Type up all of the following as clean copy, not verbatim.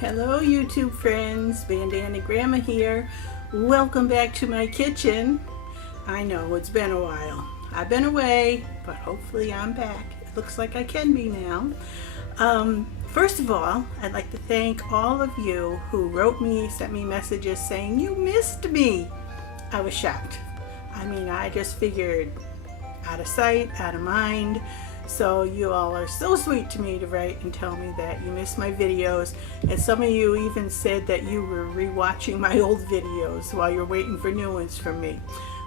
Hello YouTube friends, Bandana Gramma here. Welcome back to my kitchen. I know it's been a while. I've been away, but hopefully I'm back. It looks like I can be now. First of all, I'd like to thank all of you who wrote me, sent me messages saying you missed me. I was shocked. I mean, I just figured out of sight, out of mind. So you all are so sweet to me to write and tell me that you missed my videos, and some of you even said that you were rewatching my old videos while you're waiting for new ones from me.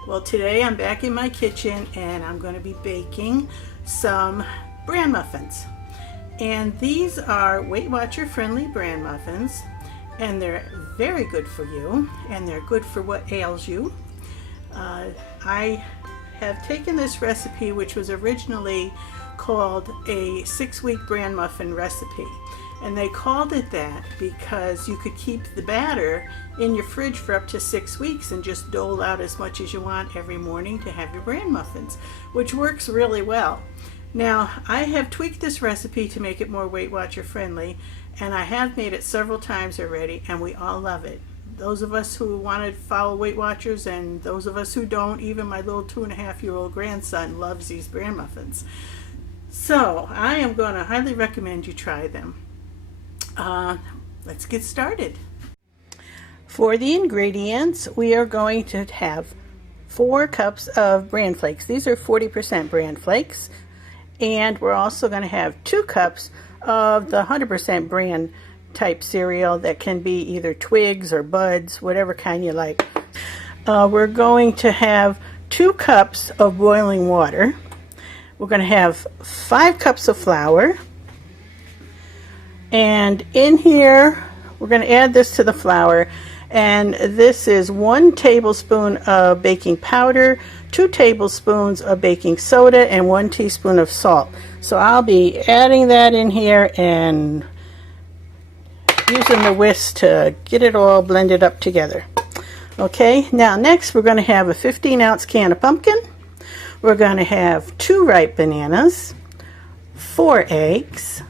Well, today I'm back in my kitchen and I'm going to be baking some Bran Muffins, and these are Weight Watcher friendly Bran Muffins, and they're very good for you, and they're good for what ails you. I have taken this recipe, which was originally called a 6-week bran muffin recipe, and they called it that because you could keep the batter in your fridge for up to 6 weeks and just dole out as much as you want every morning to have your bran muffins, which works really well. Now, I have tweaked this recipe to make it more Weight Watcher friendly, and I have made it several times already, and we all love it. Those of us who want to follow Weight Watchers, and those of us who don't, even my little 2.5-year-old grandson loves these bran muffins. So I am going to highly recommend you try them. Let's get started. For the ingredients, we are going to have 4 cups of bran flakes. These are 40% bran flakes. And we're also going to have 2 cups of the 100% bran type cereal that can be either twigs or buds, whatever kind you like. We're going to have 2 cups of boiling water. We're going to have 5 cups of flour, and in here we're going to add this to the flour, and this is 1 tablespoon of baking powder, 2 tablespoons of baking soda, and 1 teaspoon of salt. So I'll be adding that in here and using the whisk to get it all blended up together. Okay, now next we're going to have a 15-ounce can of pumpkin. We're going to have 2 ripe bananas, 4 eggs,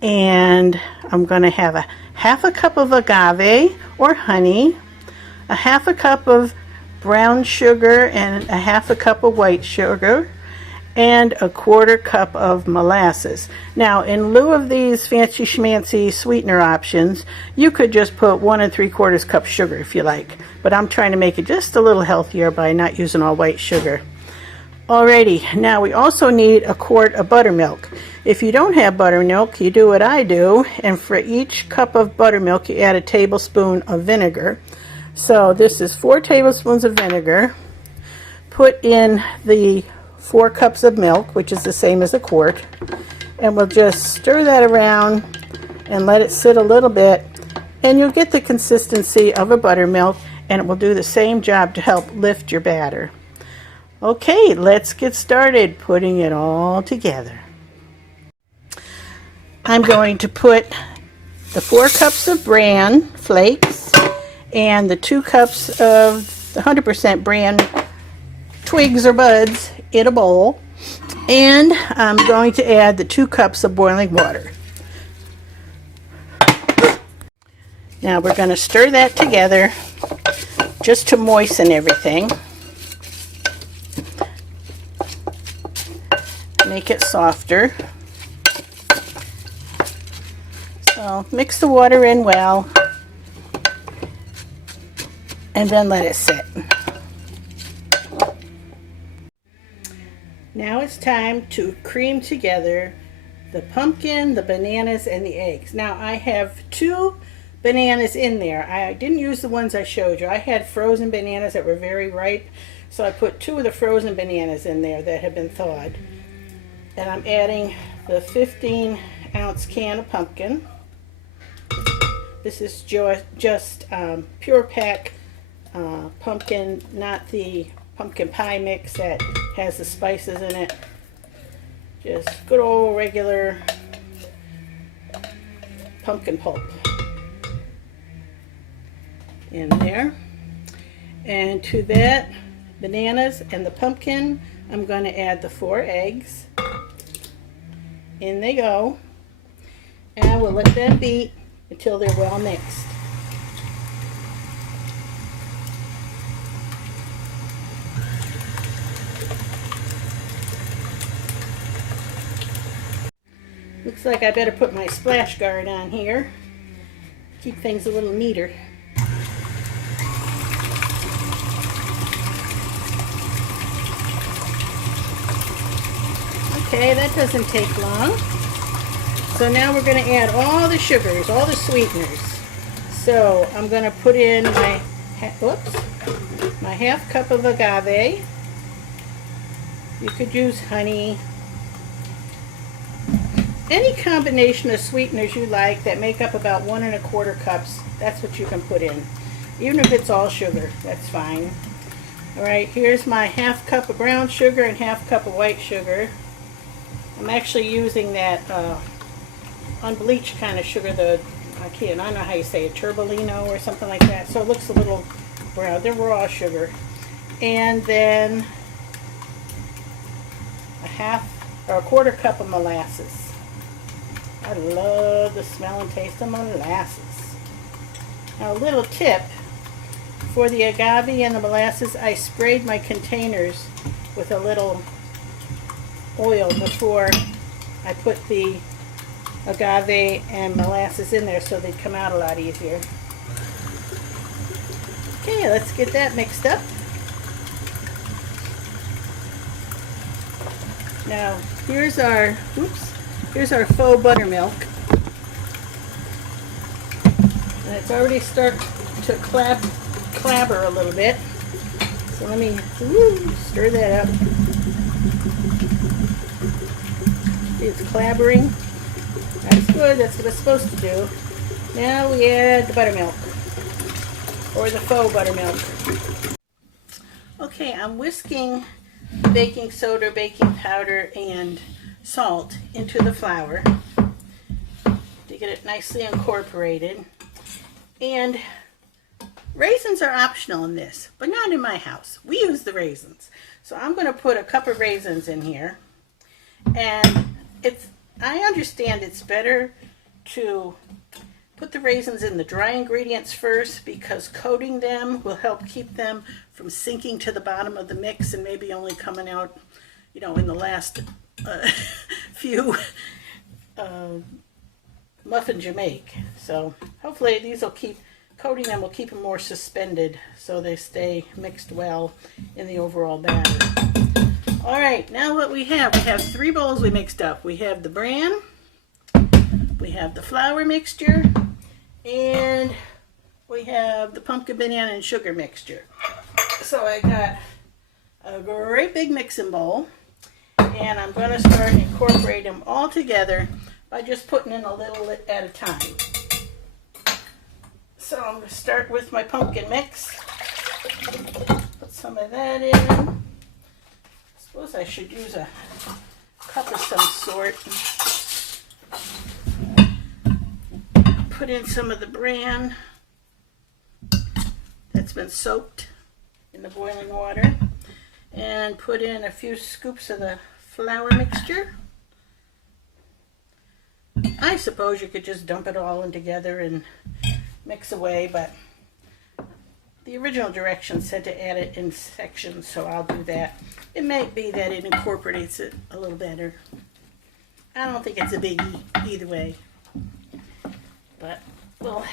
and I'm going to have a half a cup of agave or honey, a half a cup of brown sugar and a half a cup of white sugar, and a 1/4 cup of molasses. Now, in lieu of these fancy schmancy sweetener options, you could just put 1 3/4 cup sugar if you like, but I'm trying to make it just a little healthier by not using all white sugar. Alrighty, now we also need a quart of buttermilk. If you don't have buttermilk, you do what I do, and for each cup of buttermilk you add a tablespoon of vinegar. So this is 4 tablespoons of vinegar. Put in the 4 cups of milk, which is the same as a quart, and we'll just stir that around and let it sit a little bit, and you'll get the consistency of a buttermilk, and it will do the same job to help lift your batter. Okay, let's get started putting it all together. I'm going to put the 4 cups of bran flakes and the 2 cups of the 100% bran twigs or buds in a bowl, and I'm going to add the 2 cups of boiling water. Now we're going to stir that together just to moisten everything. Make it softer. So mix the water in well and then let it sit. Now it's time to cream together the pumpkin, the bananas, and the eggs. Now I have 2 bananas in there. I didn't use the ones I showed you. I had frozen bananas that were very ripe, so I put 2 of the frozen bananas in there that had been thawed. And I'm adding the 15-ounce can of pumpkin. This is just pure pack pumpkin, not the pumpkin pie mix that has the spices in it. Just good old regular pumpkin pulp in there. And to that bananas and the pumpkin, I'm going to add the 4 eggs. In they go. And we'll let them beat until they're well mixed. Looks like I better put my splash guard on here. Keep things a little neater. Okay, that doesn't take long. So now we're going to add all the sugars, all the sweeteners. So I'm going to put in my half cup of agave. You could use honey. Any combination of sweeteners you like that make up about 1 1/4 cups, that's what you can put in. Even if it's all sugar, that's fine. Alright, here's my half cup of brown sugar and half cup of white sugar. I'm actually using that unbleached kind of sugar, I don't know how you say it, turbolino or something like that. So it looks a little brown. They're raw sugar. And then a 1/4 cup of molasses. I love the smell and taste of molasses. Now a little tip, for the agave and the molasses, I sprayed my containers with a little oil before I put the agave and molasses in there so they'd come out a lot easier. Okay, let's get that mixed up. Now here's our faux buttermilk. And it's already starting to clabber a little bit. So let me stir that up. See, it's clabbering. That's good, that's what it's supposed to do. Now we add the buttermilk, or the faux buttermilk. Okay, I'm whisking baking soda, baking powder, and salt into the flour to get it nicely incorporated. And raisins are optional in this, but not in my house. We use the raisins. So I'm going to put a cup of raisins in here. And I understand it's better to put the raisins in the dry ingredients first, because coating them will help keep them from sinking to the bottom of the mix and maybe only coming out, in the last few muffins you make. So hopefully coating them will keep them more suspended so they stay mixed well in the overall batter. Alright, now what we have 3 bowls we mixed up. We have the bran, we have the flour mixture, and we have the pumpkin, banana, and sugar mixture. So I got a great big mixing bowl, and I'm going to start incorporating them all together by just putting in a little at a time. So I'm going to start with my pumpkin mix. Put some of that in. I suppose I should use a cup of some sort. Put in some of the bran that's been soaked in the boiling water. And put in a few scoops of the flour mixture. I suppose you could just dump it all in together and mix away, but the original directions said to add it in sections, so I'll do that. It might be that it incorporates it a little better. I don't think it's a biggie either way, but we'll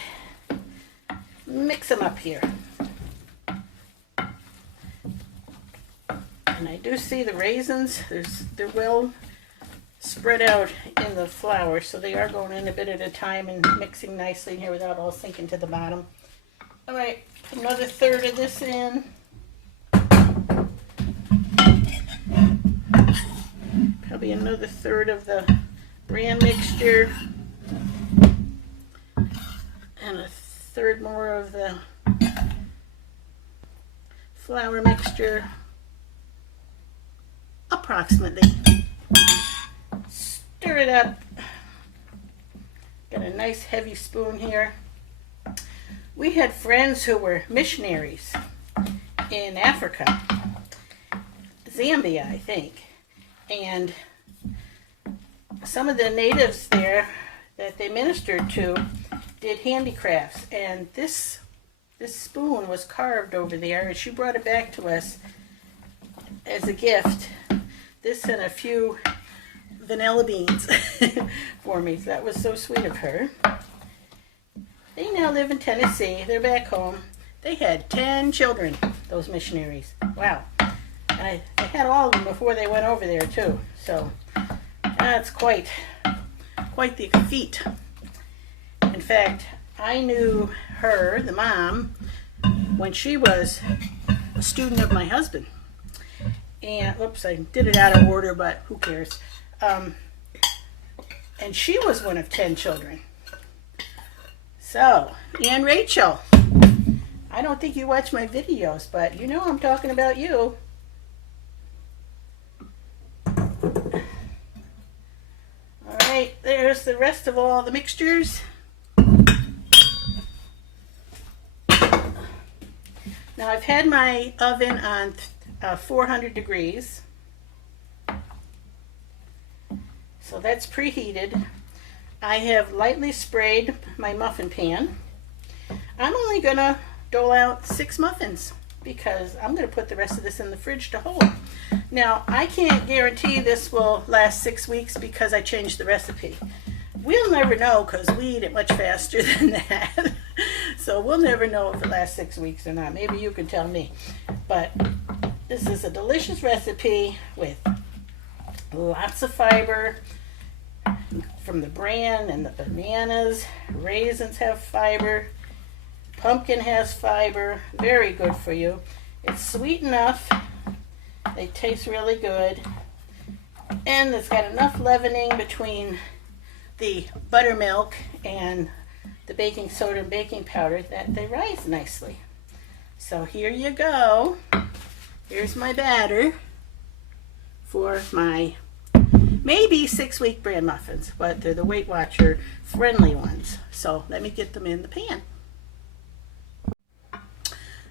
mix them up here. And I do see the raisins, they're well spread out in the flour, so they are going in a bit at a time and mixing nicely in here without all sinking to the bottom. Alright, put another third of this in. probably another third of the bran mixture, and a third more of the flour mixture, approximately. Stir it up. Got a nice heavy spoon here. We had friends who were missionaries in Africa, Zambia, I think, and some of the natives there that they ministered to did handicrafts, and this spoon was carved over there, and she brought it back to us as a gift. This and a few vanilla beans for me. So that was so sweet of her. They now live in Tennessee. They're back home. They had 10 children, those missionaries. Wow. And I had all of them before they went over there too. So that's quite the feat. In fact, I knew her, the mom, when she was a student of my husband. And, oops, I did it out of order, but who cares? And she was one of 10 children. So, and Rachel, I don't think you watch my videos, but you know I'm talking about you. All right, there's the rest of all the mixtures. Now I've had my oven on 400 degrees. So that's preheated. I have lightly sprayed my muffin pan. I'm only gonna dole out 6 muffins because I'm gonna put the rest of this in the fridge to hold. Now, I can't guarantee this will last 6 weeks because I changed the recipe. We'll never know because we eat it much faster than that. So we'll never know if it lasts 6 weeks or not. Maybe you can tell me. But this is a delicious recipe with lots of fiber from the bran and the bananas. Raisins have fiber. Pumpkin has fiber. Very good for you. It's sweet enough. They taste really good. And it's got enough leavening between the buttermilk and the baking soda and baking powder that they rise nicely. So here you go. Here's my batter for my maybe 6-week bran muffins, but they're the Weight Watcher friendly ones. So let me get them in the pan.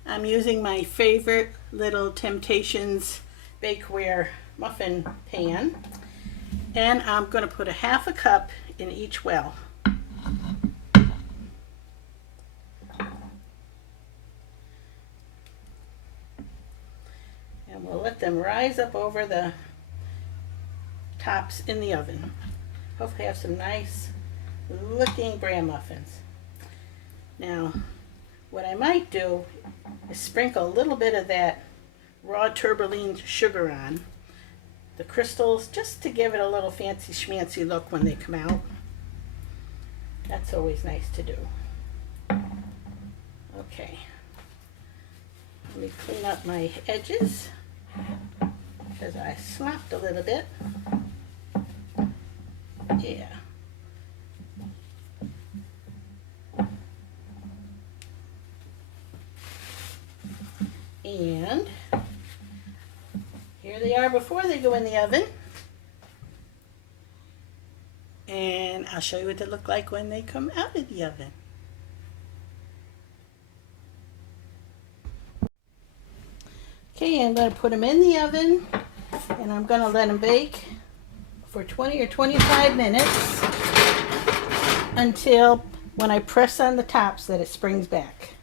I'm using my favorite little Temptations bakeware muffin pan, and I'm going to put a 1/2 cup in each well. And we'll let them rise up over the tops in the oven. Hopefully have some nice looking bran muffins. Now, what I might do is sprinkle a little bit of that raw turbiline sugar on the crystals just to give it a little fancy schmancy look when they come out. That's always nice to do. Okay. Let me clean up my edges because I slopped a little bit. Yeah. And here they are before they go in the oven. And I'll show you what they look like when they come out of the oven. Okay, I'm going to put them in the oven and I'm going to let them bake for 20 or 25 minutes until when I press on the tops that it springs back.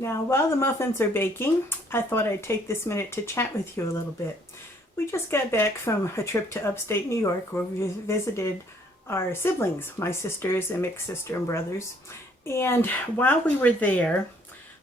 Now, while the muffins are baking, I thought I'd take this minute to chat with you a little bit. We just got back from a trip to upstate New York where we visited our siblings, my sisters and mixed sister and brothers. And while we were there,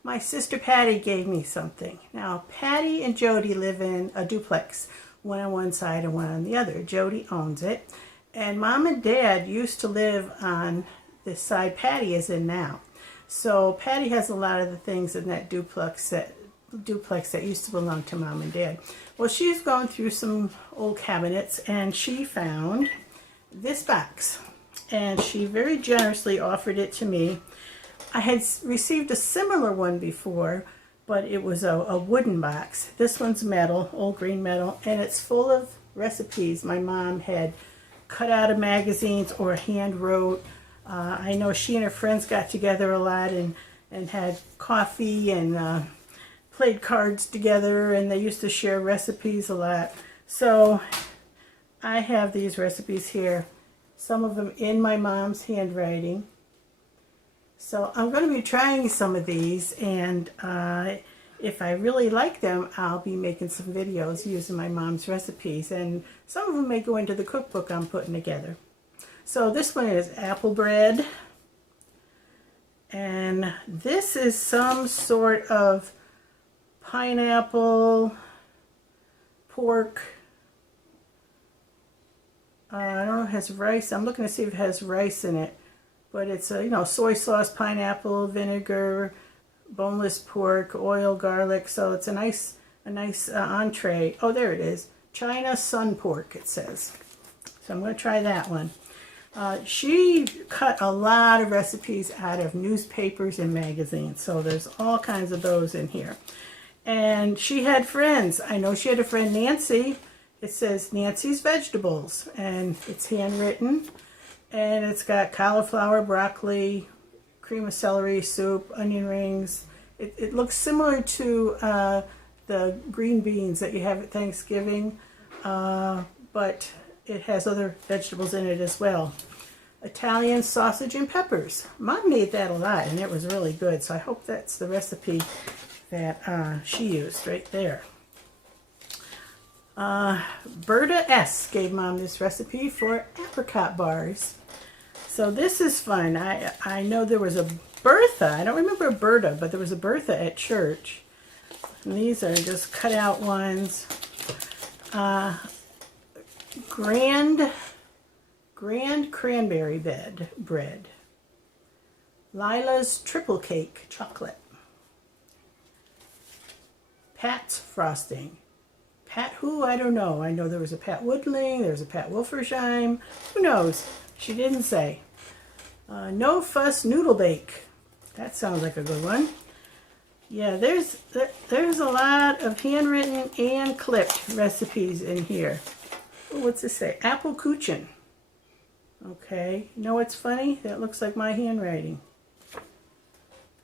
my sister Patty gave me something. Now, Patty and Jody live in a duplex, one on one side and one on the other. Jody owns it. And Mom and Dad used to live on this side Patty is in now. So Patty has a lot of the things in that duplex that used to belong to Mom and Dad. Well, she's gone through some old cabinets and she found this box. And she very generously offered it to me. I had received a similar one before, but it was a wooden box. This one's metal, old green metal, and it's full of recipes my mom had cut out of magazines or hand wrote. I know she and her friends got together a lot and had coffee and played cards together, and they used to share recipes a lot. So I have these recipes here, some of them in my mom's handwriting. So I'm going to be trying some of these, and if I really like them, I'll be making some videos using my mom's recipes, and some of them may go into the cookbook I'm putting together. So this one is apple bread, and this is some sort of pineapple, pork, I don't know if it has rice. I'm looking to see if it has rice in it, but it's soy sauce, pineapple, vinegar, boneless pork, oil, garlic. So it's a nice entree. Oh, there it is. China sun pork, it says. So I'm going to try that one. She cut a lot of recipes out of newspapers and magazines, so there's all kinds of those in here. And she had friends. I know she had a friend, Nancy. It says Nancy's Vegetables, and it's handwritten, and it's got cauliflower, broccoli, cream of celery soup, onion rings. It looks similar to the green beans that you have at Thanksgiving, but it has other vegetables in it as well. Italian sausage and peppers. Mom made that a lot, and it was really good, so I hope that's the recipe that she used right there. Berta S. gave Mom this recipe for apricot bars. So this is fun. I know there was a Bertha. I don't remember a Berta, but there was a Bertha at church. And these are just cut out ones. Grand cranberry bread. Lila's triple cake chocolate. Pat's frosting. Pat who? I don't know. I know there was a Pat Woodling, there was a Pat Wolfersheim. Who knows? She didn't say. No fuss noodle bake. That sounds like a good one. Yeah, there's a lot of handwritten and clipped recipes in here. Ooh, what's this say? Apple Kuchen. Okay. You know what's funny? That looks like my handwriting.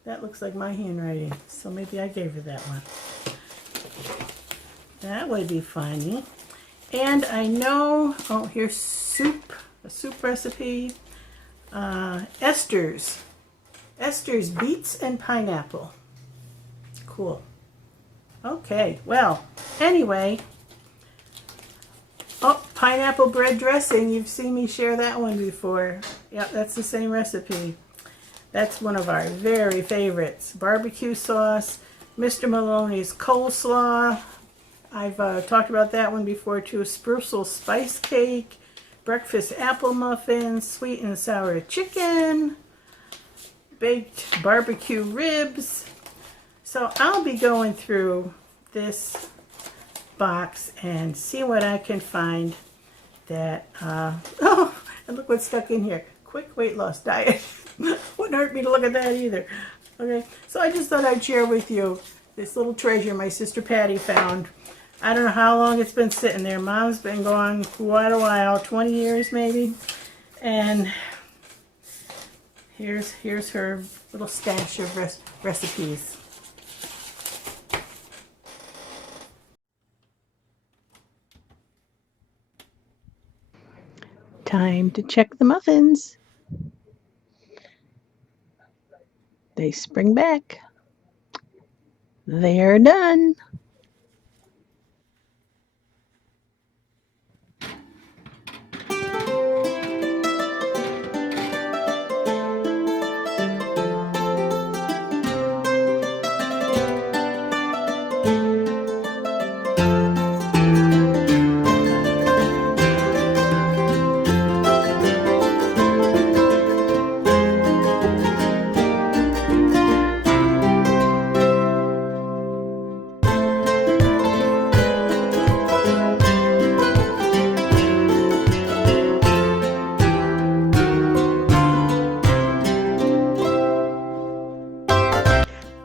That looks like my handwriting. So maybe I gave her that one. That would be funny. And I know, oh, here's soup, a soup recipe. Esther's beets and pineapple. Cool. Okay, well, anyway. Oh, pineapple bread dressing. You've seen me share that one before. Yep, that's the same recipe. That's one of our very favorites. Barbecue sauce, Mr. Maloney's coleslaw. I've talked about that one before too. Sprucel spice cake, breakfast apple muffins, sweet and sour chicken, baked barbecue ribs. So I'll be going through this box and see what I can find that, oh, and look what's stuck in here. Quick weight loss diet. Wouldn't hurt me to look at that either. Okay, so I just thought I'd share with you this little treasure my sister Patty found. I don't know how long it's been sitting there. Mom's been gone quite a while, 20 years maybe. And here's her little stash of recipes. Time to check the muffins. They spring back. They're done.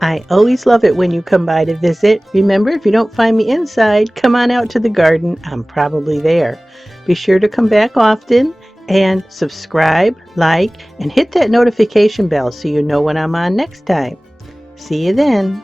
I always love it when you come by to visit. Remember, if you don't find me inside, come on out to the garden. I'm probably there. Be sure to come back often and subscribe, like, and hit that notification bell so you know when I'm on next time. See you then.